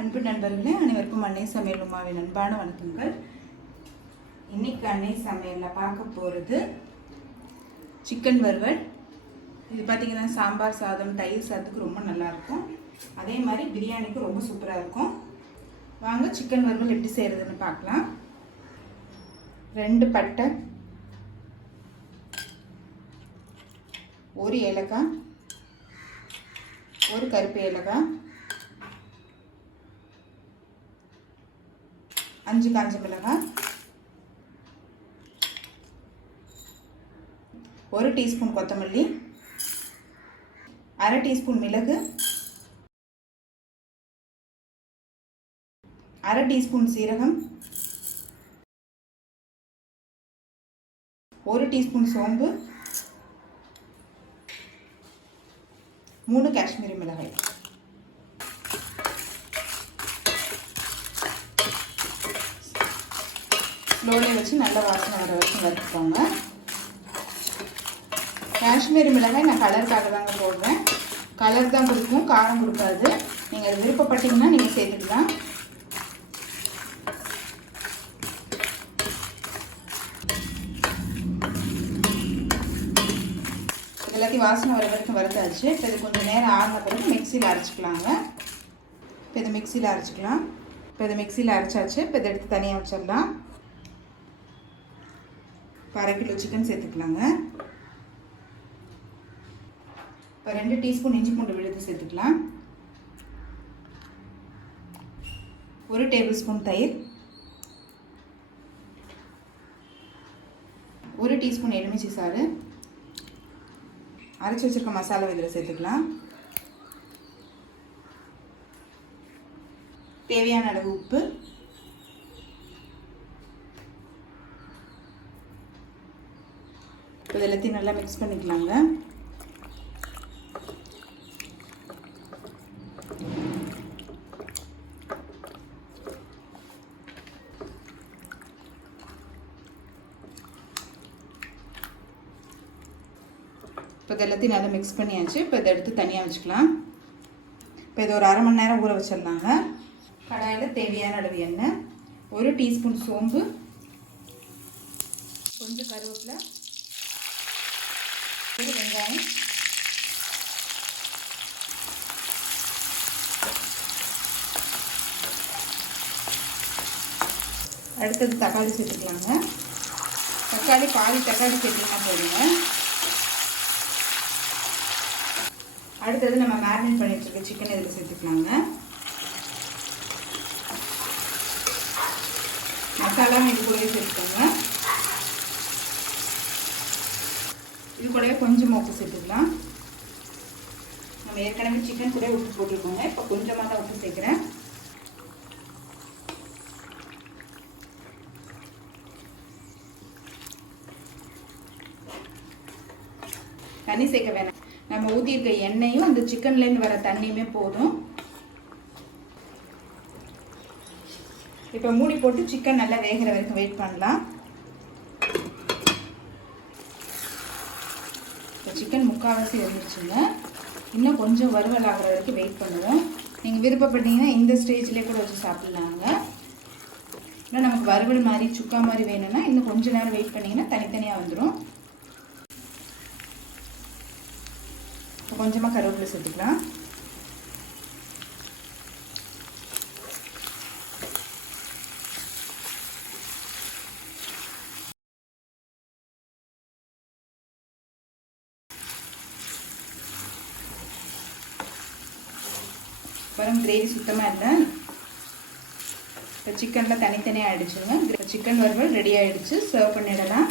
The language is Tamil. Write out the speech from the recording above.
அன்பு நண்பர்களே, அனைவருக்கும் அன்னை சமையல் உமாவின் அன்பான வணக்கங்கள். இன்னைக்கு அன்னை சமையலில் பார்க்க போகிறது சிக்கன் வறுவல். இது பார்த்திங்கன்னா சாம்பார் சாதம், தயிர் சாதத்துக்கு ரொம்ப நல்லாயிருக்கும். அதே மாதிரி பிரியாணிக்கு ரொம்ப சூப்பராக இருக்கும். வாங்க சிக்கன் வறுவல் எப்படி செய்கிறதுன்னு பார்க்கலாம். 2 பட்டை, 1 ஏலக்காய், 1 கருப்பு ஏலக்காய், 5 காஞ்ச மிளகாய், 1 டீஸ்பூன் கொத்தமல்லி, 1/2 டீஸ்பூன் மிளகு, 1/2 டீஸ்பூன் சீரகம், 1 டீஸ்பூன் சோம்பு, 3 காஷ்மீரி மிளகாய். ஸ்லோவில் வச்சு நல்ல வாசனை வர வரைக்கும் வறுத்துக்கோங்க. காஷ்மீரி மிளகாய் நான் கலருக்காக தாங்க போடுறேன். கலர் தான் கொடுக்கும், காரம் கொடுக்காது. நீங்கள் அது விருப்பப்பட்டீங்கன்னா நீங்கள் சேர்த்துக்கலாம். எல்லாத்தையும் வாசனை வர வரைக்கும் வறுத்தாச்சு. இப்போ இது கொஞ்சம் நேரம் ஆகின பிறகு மிக்சியில் அரைச்சிக்கலாங்க. இப்போ இதை மிக்சியில் அரைச்சிக்கலாம். இப்போ இதை மிக்சியில் அரைச்சாச்சு. இப்போ இதை எடுத்து தனியாக வச்சிடலாம். 1/2 கிலோ சிக்கன் சேர்த்துக்கலாங்க. இப்போ 2 டீஸ்பூன் இஞ்சி பூண்டு விழுது சேர்த்துக்கலாம். 1 டேபிள் ஸ்பூன் தயிர், 1 டீஸ்பூன் எலுமிச்சை சாறு, அரைச்சி வச்சிருக்க மசாலா இதில் சேர்த்துக்கலாம். தேவையான அளவு உப்பு, இது எல்லாத்தையும் நல்லா மிக்ஸ் பண்ணிக்கலாங்க. இப்போ இது எல்லாத்தையும் நல்லா மிக்ஸ் பண்ணியாச்சு. இப்போ இதை எடுத்து தனியாக வச்சுக்கலாம். இப்போ இது ஒரு 1/2 மணி நேரம் ஊற வச்சிடலாங்க. கடாயில் தேவையான அளவு எண்ணெய், 1 டீஸ்பூன் சோம்பு, கொஞ்சம் கருவேப்பிலை, 1 வெங்காயம், அடுத்தது தக்காளி சேர்த்துக்கலாங்க. தக்காளி பாதி தக்காளி சேர்த்துக்கலாம் போடுங்க. அடுத்தது நம்ம மேரினேட் பண்ணி வச்சுருக்க சிக்கன் இதில் சேர்த்துக்கலாங்க. மசாலா இது கூடவே சேர்த்துக்கோங்க. இது கூடவே கொஞ்சமாக உப்பு சேர்த்துக்கலாம். நம்ம ஏற்கனவே சிக்கன் கூட உப்பு போட்டிருக்கோங்க. இப்போ கொஞ்சமாக தான் உப்பு சேர்க்குறேன். தண்ணி சேர்க்க வேணாம். நம்ம ஊற்றிருக்க எண்ணெயும் அந்த சிக்கன்லேருந்து வர தண்ணியுமே போதும். இப்போ மூடி போட்டு சிக்கன் நல்லா வேகிற வரைக்கும் வெயிட் பண்ணலாம். இப்போ சிக்கன் முக்கால்வாசி வந்துருச்சுங்க. இன்னும் கொஞ்சம் வறுவல் ஆகிற வரைக்கும் வெயிட் பண்ணுவோம். நீங்கள் விருப்பப்பட்டீங்கன்னா இந்த ஸ்டேஜ்லேயே கூட வச்சு சாப்பிட்லாங்க. இல்லை நமக்கு வறுவல் மாதிரி சுக்கா மாதிரி வேணும்னா இன்னும் கொஞ்சம் நேரம் வெயிட் பண்ணிங்கன்னா தனித்தனியாக வந்துடும். இப்போ கொஞ்சமாக கருவேப்பிலை சேர்த்துக்கலாம். வரும் கிரேவி சுத்தமாக இல்லை. இப்போ சிக்கனில் தனித்தனியாக ஆகிடுச்சுங்க. சிக்கன் வறுவல் ரெடி ஆகிடுச்சு. சர்வ் பண்ணிடலாம்.